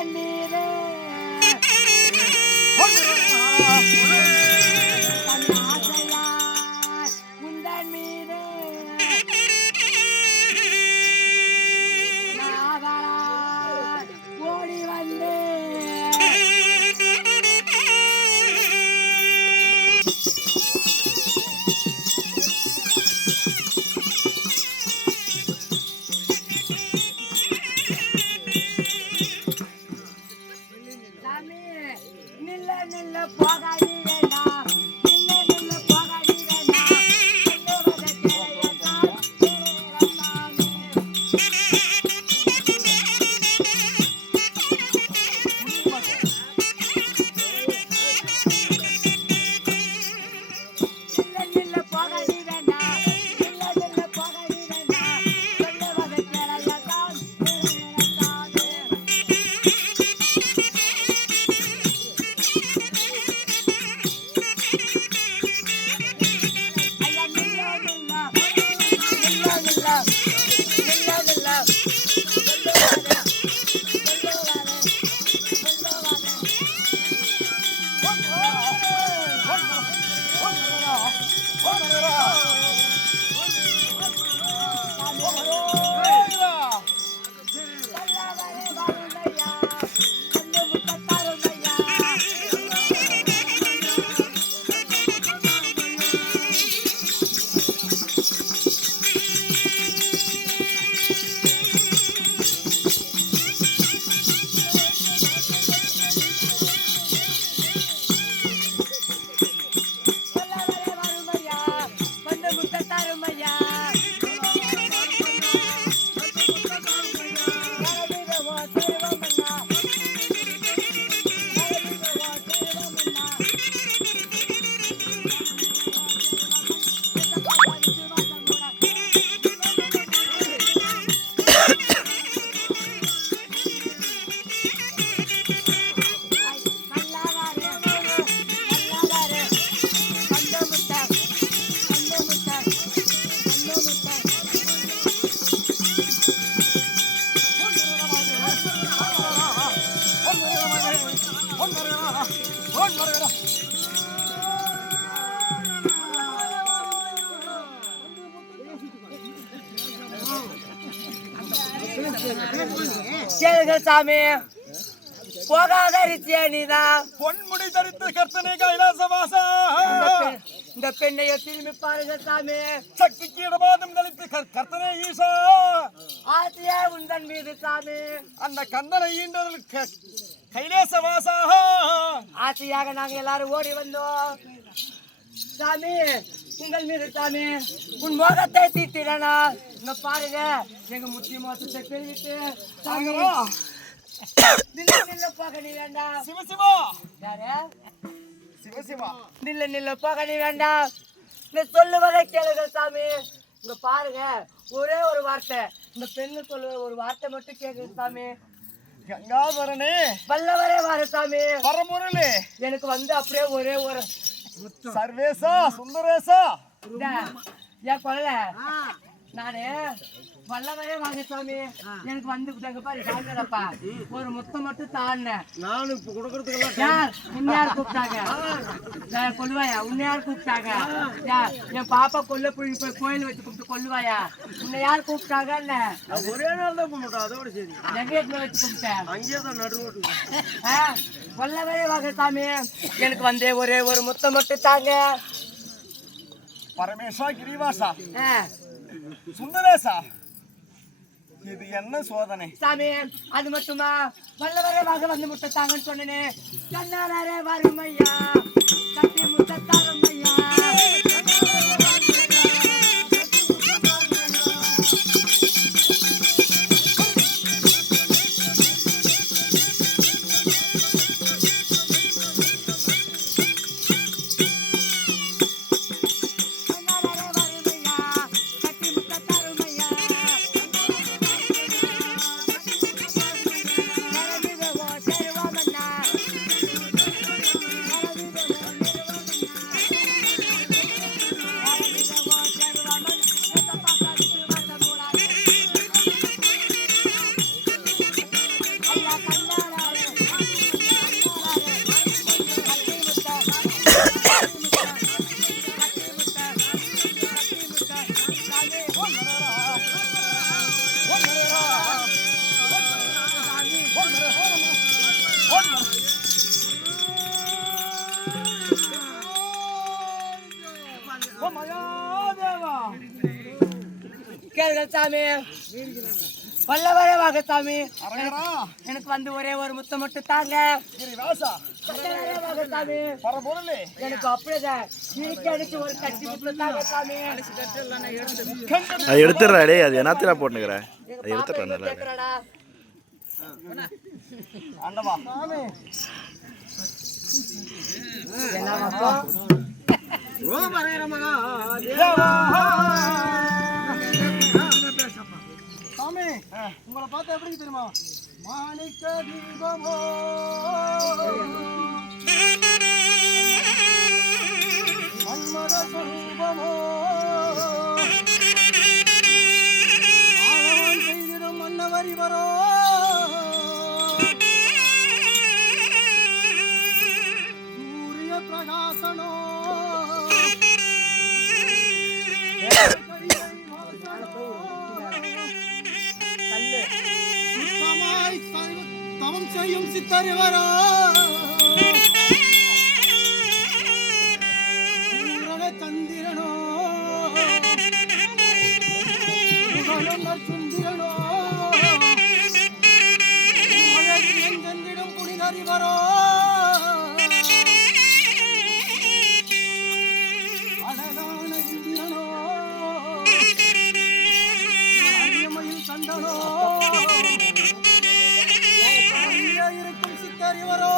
தண்ணீரே சாமி போகாத ரிச்சியா நீதான் பொன்முடி தரித்து கர்த்தனை கைலாசவாசா இந்த பெண்ணைய திரும்பி பாருங்க சாமி சக்திக்கு இடமாதம் கழித்து கர்த்தனை ஈசா ஆசியா உந்தன் மீது சாமி அந்த கந்தனை ஈண்டதற்கு கைலாசவாசா ஆசையாக நாங்க எல்லாரும் ஓடி வந்தோம் சாமி உங்கள் மீது சாமி உன் மோகத்தை தீர்த்திடனா இந்த பாருங்க எங்க முத்தி மோசத்தை பெருகிட்டு சாமி நில்ல போக நீ வேண்டாம் சிவசிவா யாரு சிவசிவா நில்ல போக நீ வேண்டாம் இந்த சொல்லுவதை கேளுங்க சாமி இங்க பாருங்க ஒரே ஒரு வார்த்தை இந்த பெண்ணு சொல்லுவ ஒரு வார்த்தை மட்டும் கேக்குது சாமி கங்காதரனே வல்லவரே வாரு சாமி பரமுரளே எனக்கு வந்து அப்படியே ஒரே ஒரு சர்வேசா சுந்தரேசா ஏன் கொள்ள நானு வல்லவரே வாங்க சாமி எனக்கு வந்து பாரு சாமிப்பா ஒரு முத்தம் மட்டும் தாண்டேன் நானும் இப்ப கொடுக்கறதுக்கு உன்னையார் கூப்பிட்டாங்க கொல்லுவாயா உன்னையார் கூப்பிட்டாங்க என் பாப்பா கொல்ல போய் கோயில் வச்சு கூப்பிட்டு கொல்லுவாயா உன்னை யார் கூப்பிட்டாங்க ஒரே நாள் தான் கும்பிட்டோம் அதோட சரி எங்க வச்சு கூப்பிட்டேன் அங்கேயே தான் நடுவோட்டு வல்லவரே வாங்க சாமி எனக்கு வந்தே ஒரே ஒரு முத்தம் மட்டும் தாங்க பரமேஸ்வா கிரிவாசா சுந்தரேசா இது என்ன சோதனை சாமி அது மட்டுமா வல்லவரே வாங்க வந்து முட்டத்தாங்கன்னு சொன்னேனே கண்ணாரே வருமையா கட்டி முட்டத்தாரமையா வேண்டுகிறேன் சாமி. வல்லவரே வாங்க சாமி. அரங்கரா எனக்கு வந்து ஒரே ஒரு முத்தம் மட்டும் தாங்க. கிரிவாசா வல்லவரே வாங்க சாமி. பரபொருளே எனக்கு அப்படியேதான் இழுத்து அடிச்சு ஒரு கட்டி முத்தம் தாங்க சாமி. அது எடுத்துடுறா டேய், அது என்னத்திரா போட்டுக்கிற, அது எடுத்துடுறா. கேக்குறாடா. ஆண்டவா சாமி என்ன மக்கள்? ஓம் அரங்கரமகா தேவா சாமி உங்களை பார்த்தா எப்படி தெரியுமா? மாணிக்க தீபமோ மன்மத சொரூபமோ ஆளவன் செய்திடும் மன்னவர் இவரோ சூரிய பிரகாசனோ தவம் செய்யும் சித்தறிவரோ தந்திரனோ சுந்திரனோ சென்றிடும் புனிதறிவரோ அழகான இந்திரனோ அரியமையில் கண்டனோ இருக்கும் சித்தறிவரோ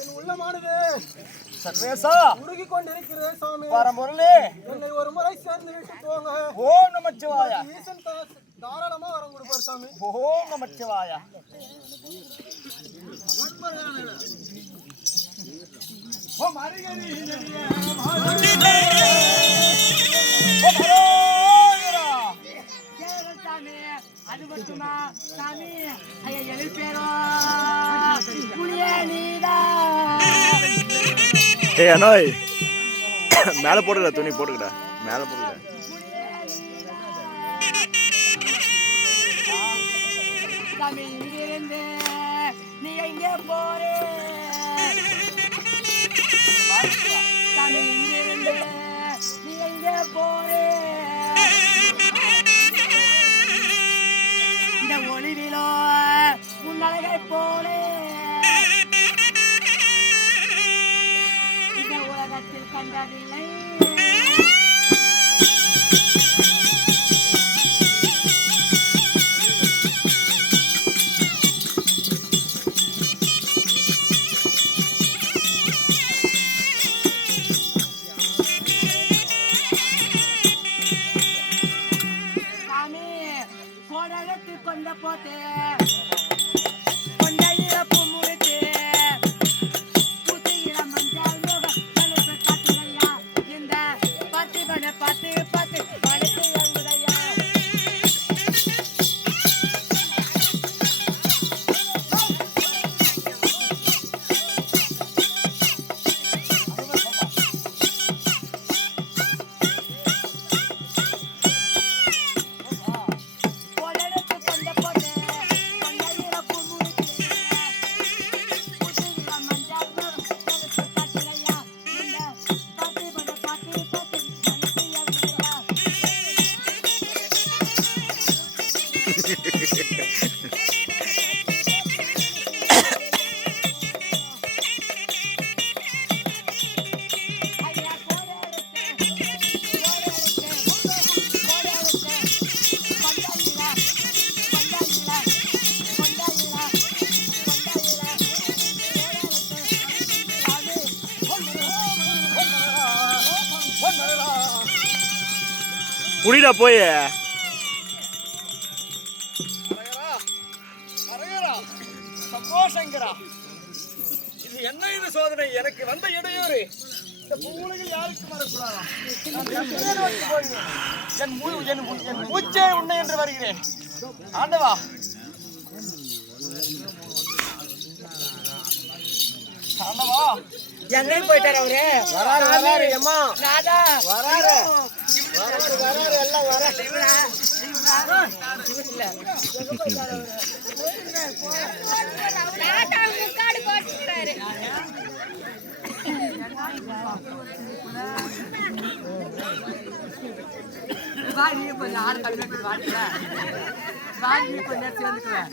என் உள்ளமானது சர்வேசா உருகி கொண்டிருக்கிறேன் சாமி. பரம்பொருளே என்னை ஒரு முறை சேர்ந்து விட்டு போங்க. ஓம் நமச்சிவாயா. ஈசன் தாராளமா வரம் கொடுப்பார் சாமி. ஓம் நமச்சிவாயா. ஓம் ஹரிஹரி அது மட்டுமா சாமி? ஐயா எழு பேரோ புளியே நீதா. ஏய் அனோய், மேலே போட்டுக்கடா, துணி போட்டுக்கடா, மேலே போட்டுக்கடா. சாமி இங்கிருந்து நீ எங்கே போறே? சாமி இங்கிருந்து நீ எங்கே போறே? இந்த ஒளிவிலோ உன்னழகை போலே இந்த உலகத்தில் கண்டதில்லை. கொண்ட போட்டு கொண்ட இறப்பு முடித்து புத்தியில மஞ்சள் கழுப்பு காட்டுதையா. இந்த பத்து பண பத்து பத்து படுத்து எங்குதையா. புடிடா போய். சந்தோஷங்கரா. இது என்ன இது சோதனை? எனக்கு வந்த இடையூறு இந்த பூவுலகில் யாருக்கும் வரக்கூடாதா? என் மூச்சே உன்னை என்று வருகிறேன். ஆண்டவா, ஆண்டவா, எங்கேயும் போயிட்டாரு அவரு. வராரு அம்மா, நாதா வராரு எல்லாம் வராரு. முக்காடு போட்டுக்கிறாரு. நீ கொஞ்சம் ஆடு கழுவி வாட்டில நீ கொஞ்சம் சேர்ந்துக்குவேன்.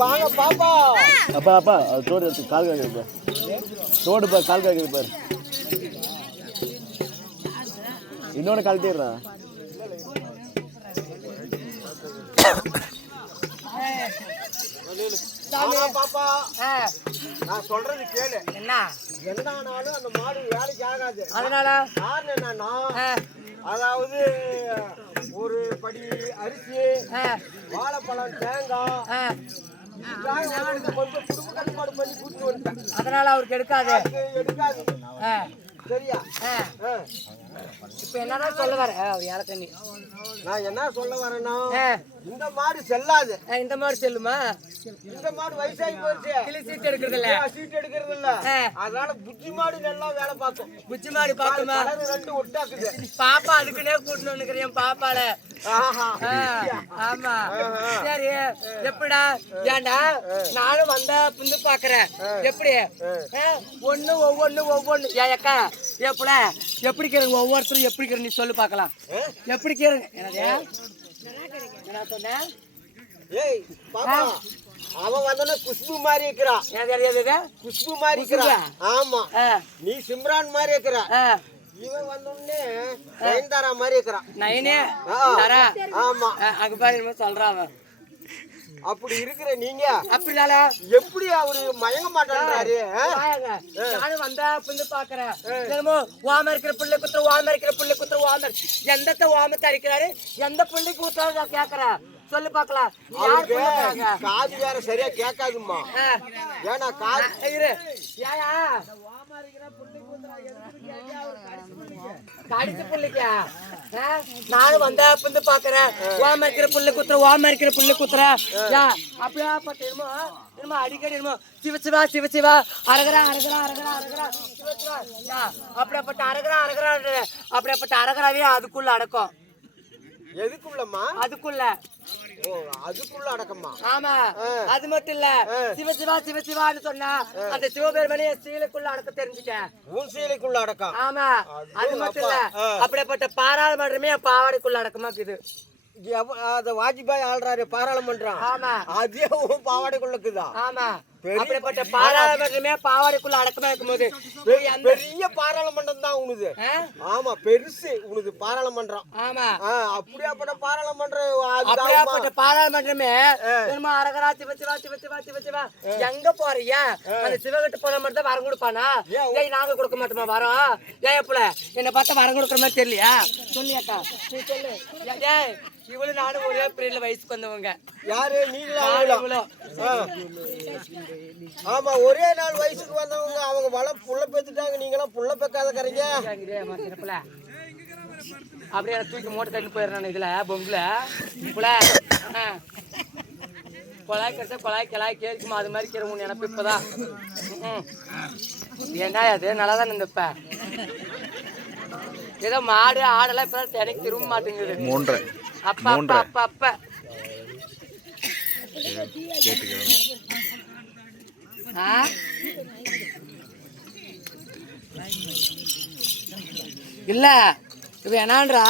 வாங்க பாப்பா. அப்பா அப்பா அது தோடு எடுத்து கால் காய்க்குது பாரு. தோடு பாரு, கால் காய்க்குது பாரு. இன்னொன்று கழட்டிடுறா. பாப்பா, நான் சொல்றது கேளு. என்ன என்னானாலும் அந்த மாடு வேலைக்கு ஆகாது. அதனால காரணம் என்னன்னா, அதாவது ஒரு படி அரிசி, வாழைப்பழம், தேங்காய், கொஞ்சம் குடும்ப கட்டுப்பாடு பண்ணி கூட்டிட்டு வந்துட்டேன். அதனால அவருக்கு எடுக்காது. எடுக்காது. சரியா? இப்ப என்னதான் சொல்ல வர அவர் யார தண்ணி? நான் என்ன சொல்ல வரேன்னா, இந்த மாடு செல்லாது. இந்த மாதிரி செல்லுமா? இந்த மாடு வயசாகி போயிடுச்சு. சீட் எடுக்கிறது இல்ல, சீட் எடுக்கிறது இல்ல. அதனால புத்தி மாடு நல்லா வேலை பார்க்கும். புச்சி மாடி பாக்குமா? ரெண்டு ஒட்டாக்குது. பாப்பா அதுக்குன்னே கூட்டணும் நினைக்கிறேன் பாப்பால. ஆமா சரி. எப்படா ஏண்டா நானும் வந்தா புந்து பாக்குறேன். எப்படி ஒவ்வொன்னு ஏக்கா எப்படா எப்படி கேளுங்க? ஒவ்வொருத்தரும் எப்படி கேரு நீ சொல்லு பாக்கலாம். எப்படி கேளுங்க? என்ன சொன்ன? ஏய் பாப்பா, அவன் வந்தோடனே குஷ்பு மாதிரி இருக்கிறான். குஷ்பு மாதிரி இருக்கிறான். ஆமா, நீ சிம்ரான் மாதிரி இருக்கிற. இவன் வந்தோடனே நயன்தாரா மாதிரி இருக்கிறான். நயனே ஆமா, அங்க பாரு சொல்றான். அப்படி இருக்கிற நீங்க அப்படினால எப்படி அவரு மயங்க மாட்டாரு? நானும் வந்தா புந்து பாக்குறேன். ஓம இருக்கிற புள்ளை குத்துற, ஓம இருக்கிற புள்ளை குத்துற, ஓம எந்த ஓமத்தை அடிக்கிறாரு, எந்த புள்ளைக்கு ஊத்தாரு நான் கேக்குறேன். சொல்லு பாக்கலாம். காது வேற சரியா கேட்காதுமா. ஏன்னா காது கடிச்சு புள்ளிக்கா நானும் வந்தா புந்து பாக்குறேன். ஓம இருக்கிற புள்ளை குத்துற, ஓம இருக்கிற புள்ளை குத்துற. அப்படியா பட்டமோ என்னமோ அடிக்கடி என்னமோ சிவசிவா சிவசிவா அரகரா அரகரா அரகரா அரகரா சிவசிவா. அப்படியாப்பட்ட அரகரா அரகரா அப்படியாப்பட்ட அரகராவே அதுக்குள்ள அடக்கம். எதுக்குள்ளம்மா? அதுக்குள்ள. ஓ, அதுக்குள்ள அடக்கமா? ஆமா, அது மட்டும் இல்ல. சிவசிவா சிவசிவான்னு சொன்னா அந்த சிவபெருமனைய சீலைக்குள்ள அடக்க தெரிஞ்சுட்டேன். உன் சீலைக்குள்ள அடக்கம்? ஆமா, அது மட்டும் இல்ல. அப்படிப்பட்ட பாராளுமன்றமே பாவாடைக்குள்ள அடக்கமா இருக்குது. வாஜ்பாய் ஆள்றாரு பாராளுமன்றம். ஆமா, அதே பாவாடைக்குள்ள இருக்குதா? ஆமா, அப்படிப்பட்ட பாராளுமன்றமே பாவாடைக்குள்ள அடக்கமா இருக்கும்போது பெரிய பாராளுமன்றம் தான் உனது. ஆமா, பெருசு உனது பாராளுமன்றம். ஆமா, அப்படியாப்பட்ட பாராளுமன்றம். அப்படியாப்பட்ட பாராளுமன்றமே அரகரா சிவசிவா சிவசிவா சிவசிவா. எங்க போறிய? அந்த சிவகிட்ட போன மட்டும் தான் வரம் கொடுப்பானா? ஏய், நாங்க கொடுக்க மாட்டோமா வரோம்? ஏன் எப்பல என்ன பார்த்தா வரம் கொடுக்குற மாதிரி தெரியலையா? சொல்லியாக்கா நீ சொல்லு. இவ்வளவு நானும் ஒரே பீரியட்ல வயசுக்கு வந்தவங்க. யாரு? நீங்களா? ஆமா, ஒரே நாள் வயசுக்கு வந்தவங்க. அவங்க புள்ள பெத்துட்டாங்க, நீங்களாம் புள்ள பெக்காத கரைங்க. அப்படியே தூக்கி மூட்டை தள்ளி போயிடுறான் இதுல பொங்குல புல. கொலாய் கட்ட கொலாய் கிளாய் கேட்குமா? அது மாதிரி கீரை மூணு நினப்பு இப்பதான். ஏண்டா அது நல்லாதான் இருந்தப்ப. ஏதோ மாடு ஆடெல்லாம் இப்ப எனக்கு திரும்ப மாட்டேங்குது. 3.5 அப்ப அப்ப அப்ப அப்ப இல்ல இப்ப என்னன்றா